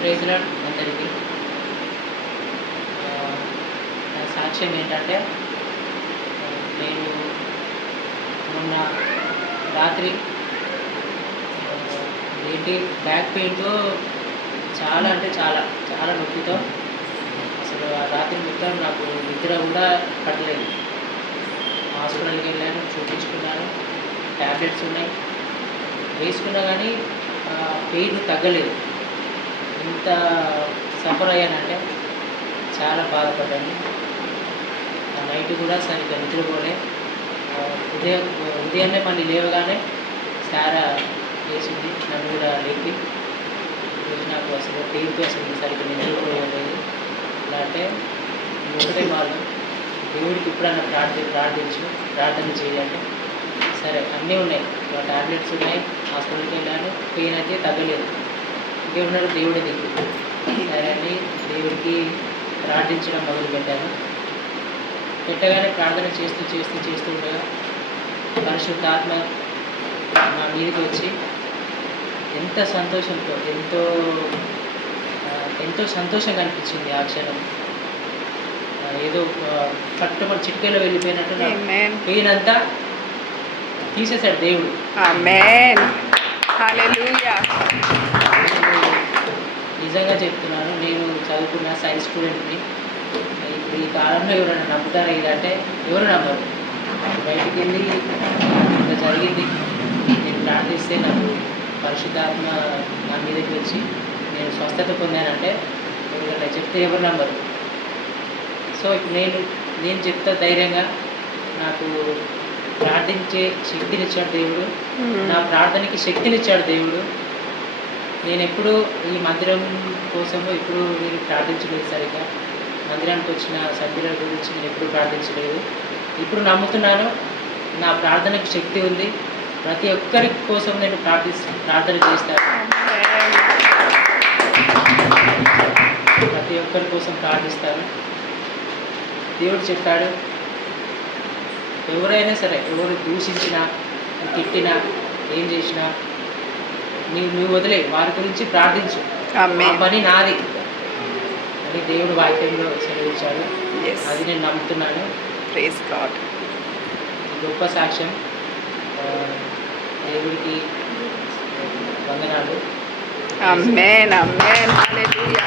Praise lord అందరికీ. నా సాక్ష్యం ఏంటంటే, నేను మొన్న రాత్రి బ్యాక్ పెయిన్తో చాలా అంటే చాలా చాలా నొప్పితో అసలు ఆ రాత్రి మొత్తం నాకు నిద్ర కూడా పడలేదు. హాస్పిటల్కి వెళ్ళాను, చూపించుకున్నాను, ట్యాబ్లెట్స్ ఉన్నాయి, వేసుకున్నా కానీ పెయిన్ తగ్గలేదు. ఇంత సఫర్ అయ్యానంటే చాలా బాధపడ్డాను. ఆ నైట్ కూడా సరిగ్గా నిద్రపోలే. ఉదయాన్నే మళ్ళీ లేవగానే సారా వేసింది, నన్ను కూడా లేపి ఈరోజు నాకు అసలు పెయిన్తో అసలు సరిగ్గా నిద్రపోలేదు. ఎలా అంటే ఒకటే మార్గం, దేవుడికి ఎప్పుడన్నా ప్రార్థన చేయాలంటే సరే అన్నీ ఉన్నాయి, టాబ్లెట్స్ ఉన్నాయి, హాస్పిటల్కి వెళ్ళాను, పెయిన్ అయితే తగ్గలేదు. ఇంకేమన్నారు దేవుడే దిక్కు. సరే అని దేవుడికి ప్రార్థించడం మొదలుపెట్టాను. పెట్టగానే ప్రార్థన చేస్తూ ఉండగా పరిశుద్ధాత్మ నా మీదకి వచ్చి ఎంత సంతోషంతో ఎంతో సంతోషంగా అనిపించింది ఆ క్షణం. ఏదో పట్టుమని చిటికెలో వెళ్ళిపోయినట్టు పెయిన్ అంతా తీసేశాడు దేవుడు. ఆమేన్, హల్లెలూయా. నిజంగా చెప్తున్నాను, నేను చదువుకున్న సైన్స్ స్టూడెంట్ని. ఇప్పుడు ఈ కాలంలో ఎవరైనా నమ్ముతారా ఇదంటే ఎవరు నమ్మరు. బయటికి వెళ్ళి ఇంత జరిగింది, నేను ప్రార్థిస్తే నాకు పరిశుద్ధాత్మ నా మీదకి వచ్చి నేను స్వస్థత పొందానంటే ఎవరైనా చెప్తే ఎవరు నమ్మరు. సో ఇప్పుడు నేను చెప్తా ధైర్యంగా, నాకు ప్రార్థించే శక్తినిచ్చాడు దేవుడు, నా ప్రార్థనకి శక్తినిచ్చాడు దేవుడు. నేను ఎప్పుడు ఈ మందిరం కోసము ఎప్పుడు నేను ప్రార్థించలేదు. సరిగ్గా మందిరానికి వచ్చిన సభ్యుల గురించి నేను ఎప్పుడు ప్రార్థించలేదు. ఇప్పుడు నమ్ముతున్నాను, నా ప్రార్థనకు శక్తి ఉంది. ప్రతి ఒక్కరి కోసం నేను ప్రార్థన చేస్తాను. ప్రతి ఒక్కరి కోసం ప్రార్థిస్తాను. దేవుడు చెప్పాడు, ఎవరైనా సరే, ఎవరు దూషించినా, తిట్టినా, ఏం చేసినా నువ్వు వదిలే, వారి గురించి ప్రార్థించు, ఆ పని నాది అని దేవుడు వాక్యంలో సెలవిచ్చాడు. అది నేను నమ్ముతున్నాను. Praise God. గొప్ప సాక్ష్యం. దేవుడికి వందనాలు. ఆమేన్, ఆమేన్, హల్లెలూయా.